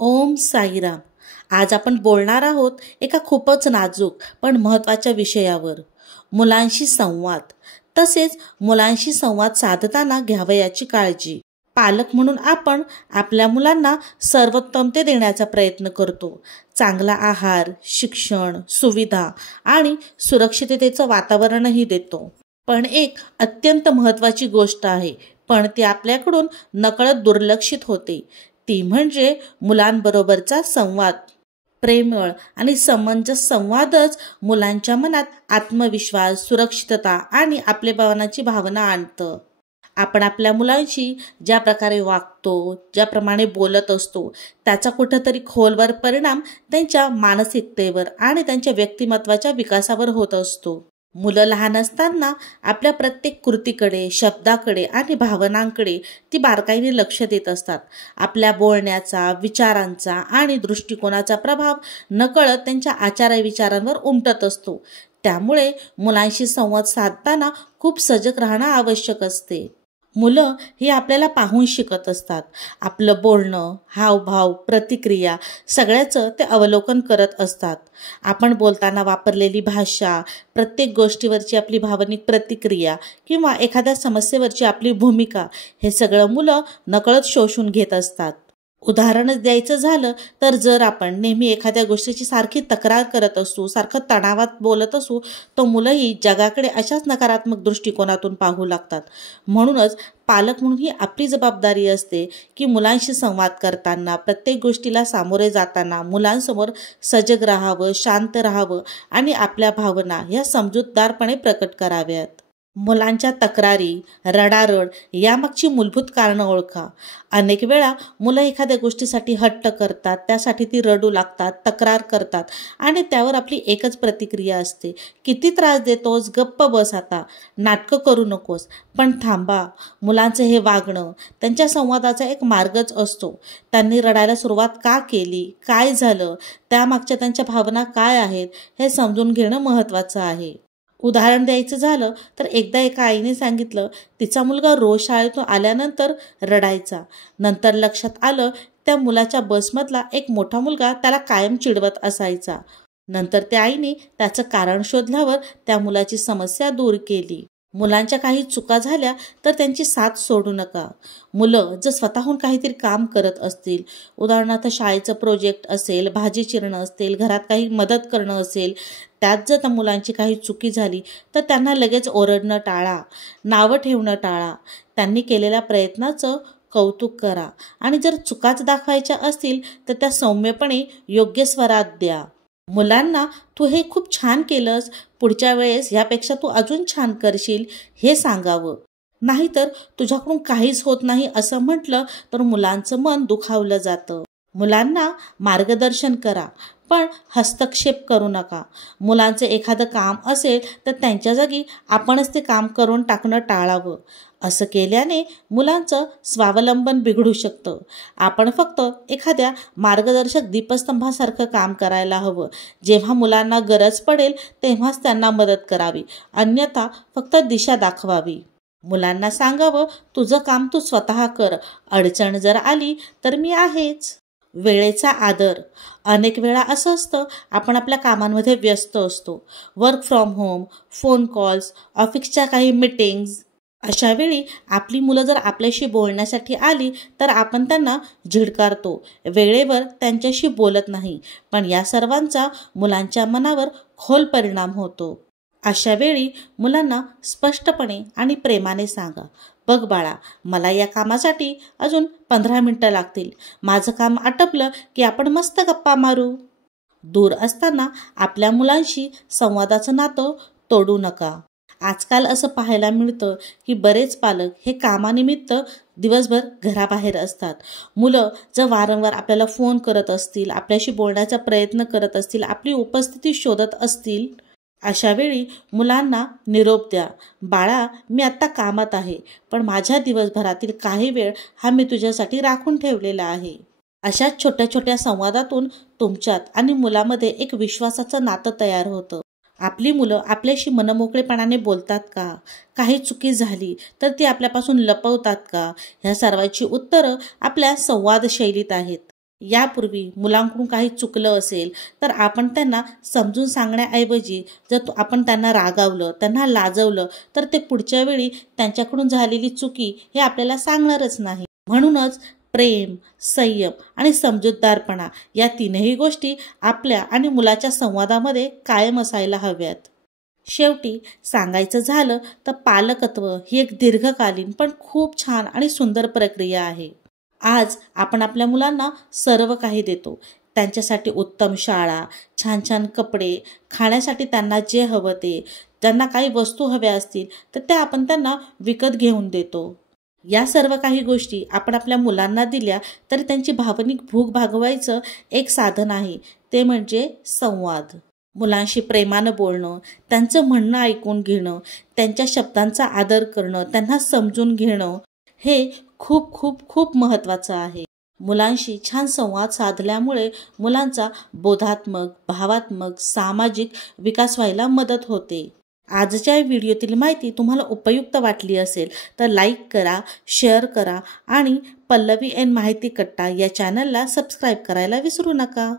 ओम साईराम. आज आपण बोलणार आहोत एका खूपच नाजूक पण महत्त्वाच्या विषयावर, मुलांशी संवाद. तसेच मुलांशी संवाद साधताना घ्यावयाची काळजी. पालक म्हणून आपण आपल्या मुलांना सर्वोत्तम ते देण्याचा प्रयत्न करतो. चांगला आहार, शिक्षण, सुविधा आणि सुरक्षिततेचं वातावरणही देतो. पण एक अत्यंत महत्त्वाची गोष्ट आहे, पण ती आपल्याकडून नकळत दुर्लक्षित होते. ती म्हणजे मुलांबरोबरचा संवाद. प्रेमळ आणि समंजस संवादच मुलांच्या मनात आत्मविश्वास, सुरक्षितता आणि आपलेपणाची भावना आणतं. आपण आपल्या मुलांशी ज्या प्रकारे वागतो, ज्याप्रमाणे बोलत असतो, त्याचा कुठेतरी खोलवर परिणाम त्यांच्या मानसिकतेवर आणि त्यांच्या व्यक्तिमत्वाच्या विकासावर होत असतो. मुलं लहान असताना आपल्या प्रत्येक कृतीकडे, शब्दाकडे आणि भावनांकडे ती बारकाईने लक्ष देत असतात. आपल्या बोलण्याचा, विचारांचा आणि दृष्टिकोनाचा प्रभाव नकळत त्यांच्या आचारविचारांवर उमटत असतो. त्यामुळे मुलांशी संवाद साधताना खूप सजग राहणं आवश्यक असते. मुलं ही आपल्याला पाहून शिकत असतात. आपलं बोलणं, हावभाव, प्रतिक्रिया सगळ्याचं ते अवलोकन करत असतात. आपण बोलताना वापरलेली भाषा, प्रत्येक गोष्टीवरची आपली भावनिक प्रतिक्रिया किंवा एखाद्या समस्येवरची आपली भूमिका, हे सगळं मुलं नकळत शोषून घेत असतात. उदाहरणच द्यायचं झालं तर जर आपण नेहमी एखाद्या गोष्टीची सारखी तक्रार करत असू, सारखं तणावात बोलत असू, तर मुलंही जगाकडे अशाच नकारात्मक दृष्टिकोनातून पाहू लागतात. म्हणूनच पालक म्हणून ही आपली जबाबदारी असते की मुलांशी संवाद करताना, प्रत्येक गोष्टीला सामोरे जाताना मुलांसमोर सजग राहावं, शांत राहावं आणि आपल्या भावना ह्या समजूतदारपणे प्रकट कराव्यात. मुलांच्या तक्रारी, रडारड यामागची मूलभूत कारणं ओळखा. अनेक वेळा मुलं एखाद्या गोष्टीसाठी हट्ट करतात, त्यासाठी ती रडू लागतात, तक्रार करतात आणि त्यावर आपली एकच प्रतिक्रिया असते, किती त्रास देतोस, गप्प बस आता, नाटकं करू नकोस. पण थांबा, मुलांचं हे वागणं त्यांच्या संवादाचा एक मार्गच असतो. त्यांनी रडायला सुरुवात का केली, काय झालं, त्यामागच्या त्यांच्या भावना काय आहेत हे समजून घेणं महत्त्वाचं आहे. उदाहरण द्यायचं झालं तर एकदा एका आईने सांगितलं, तिचा मुलगा रोज शाळेतून आल्यानंतर रडायचा. नंतर लक्षात आलं त्या मुलाच्या बसमधला एक मोठा मुलगा त्याला कायम चिडवत असायचा. नंतर त्या आईने त्याचं कारण शोधल्यावर त्या मुलाची समस्या दूर केली. मुलांच्या काही चुका झाल्या तर त्यांची साथ सोडू नका. मुलं जर स्वतःहून काहीतरी काम करत असतील, उदाहरणार्थ शाळेचं प्रोजेक्ट असेल, भाजी चिरणं असेल, घरात काही मदत करणं असेल, त्यात जर त्या मुलांची काही चुकी झाली तर त्यांना लगेच ओरडणं टाळा, नावं ठेवणं टाळा. त्यांनी केलेल्या प्रयत्नाचं कौतुक करा आणि जर चुकाच दाखवायच्या असतील तर त्या सौम्यपणे योग्य स्वरात द्या. मुलांना तू हे खूप छान केलंस, पुढच्या वेळेस ह्यापेक्षा तू अजून छान करशील हे सांगावं. नाहीतर तुझ्याकडून काहीच होत नाही असं म्हटलं तर मुलांचं मन दुखावलं जातं. मुलांना मार्गदर्शन करा, पण हस्तक्षेप करू नका. मुलांचं एखादं काम असेल तर त्यांच्या जागी आपणच ते काम करून टाकणं टाळावं. असं केल्याने मुलांचं स्वावलंबन बिघडू शकतं. आपण फक्त एखाद्या मार्गदर्शक दीपस्तंभासारखं काम करायला हवं. जेव्हा मुलांना गरज पडेल तेव्हाच त्यांना मदत करावी, अन्यथा फक्त दिशा दाखवावी. मुलांना सांगावं, तुझं काम तू स्वतः कर, अडचण जर आली तर मी आहेच. वेळेचा आदर. अनेक वेळा असं असतं, आपण आपल्या कामांमध्ये व्यस्त असतो. Work from home, phone calls, ऑफिसच्या काही मीटिंग्ज. अशा वेळी आपली मुलं जर आपल्याशी बोलण्यासाठी आली तर आपण त्यांना झिडकारतो, वेळेवर त्यांच्याशी बोलत नाही. पण या सर्वांचा मुलांच्या मनावर खोल परिणाम होतो. अशा वेळी मुलांना स्पष्टपणे आणि प्रेमाने सांगा, बघ बाळा, मला या कामासाठी अजून 15 मिनिटं लागतील. माझं काम आटपलं की आपण मस्त गप्पा मारू. दूर असताना आपल्या मुलांशी संवादाचं नातं तोडू नका. आजकाल असं पाहायला मिळतं की बरेच पालक हे कामानिमित्त दिवसभर घराबाहेर असतात. मुलं जर वारंवार आपल्याला फोन करत असतील, आपल्याशी बोलण्याचा प्रयत्न करत असतील, आपली उपस्थिती शोधत असतील, अशा वेळी मुलांना निरोप द्या, बाळा, मी आत्ता कामात आहे, पण माझ्या दिवसभरातील काही वेळ हा मी तुझ्यासाठी राखून ठेवलेला आहे. अशा छोट्या छोट्या संवादातून तुमच्यात आणि मुलामध्ये एक विश्वासाचं नातं तयार होतं. आपली मुलं आपल्याशी मनमोकळेपणाने बोलतात का? काही चुकी झाली तर ती आपल्यापासून लपवतात का? ह्या सर्वांची उत्तरं आपल्या संवाद शैलीत आहेत. यापूर्वी मुलांकडून काही चुकलं असेल तर आपण त्यांना समजून सांगण्याऐवजी जर आपण त्यांना रागावलं, त्यांना लाजवलं, तर ते पुढच्या वेळी त्यांच्याकडून झालेली चुकी हे आपल्याला सांगणारच नाही. म्हणूनच प्रेम, संयम आणि समजूतदारपणा या तीनही गोष्टी आपल्या आणि मुलाच्या संवादामध्ये कायम असायला हव्यात. शेवटी सांगायचं झालं तर पालकत्व ही एक दीर्घकालीन पण खूप छान आणि सुंदर प्रक्रिया आहे. आज आपण आपल्या मुलांना सर्व काही देतो. त्यांच्यासाठी उत्तम शाळा, छान छान कपडे, खाण्यासाठी त्यांना जे हवं ते, त्यांना काही वस्तू हव्या असतील तर त्या आपण त्यांना विकत घेऊन देतो. या सर्व काही गोष्टी आपण आपल्या मुलांना दिल्या तरी त्यांची भावनिक भूक भागवायचं एक साधन आहे, ते म्हणजे संवाद. मुलांशी प्रेमानं बोलणं, त्यांचं म्हणणं ऐकून घेणं, त्यांच्या शब्दांचा आदर करणं, त्यांना समजून घेणं हे खूप खूप खूप महत्त्वाचं आहे. मुलांशी छान संवाद साधल्यामुळे मुलांचा बोधात्मक, भावात्मक, सामाजिक विकास व्हायला मदत होते. आजच्या व्हिडिओतील माहिती तुम्हाला उपयुक्त वाटली असेल तर लाईक करा, शेअर करा आणि पल्लवी एन माहिती कट्टा या चॅनलला सबस्क्राईब करायला विसरू नका.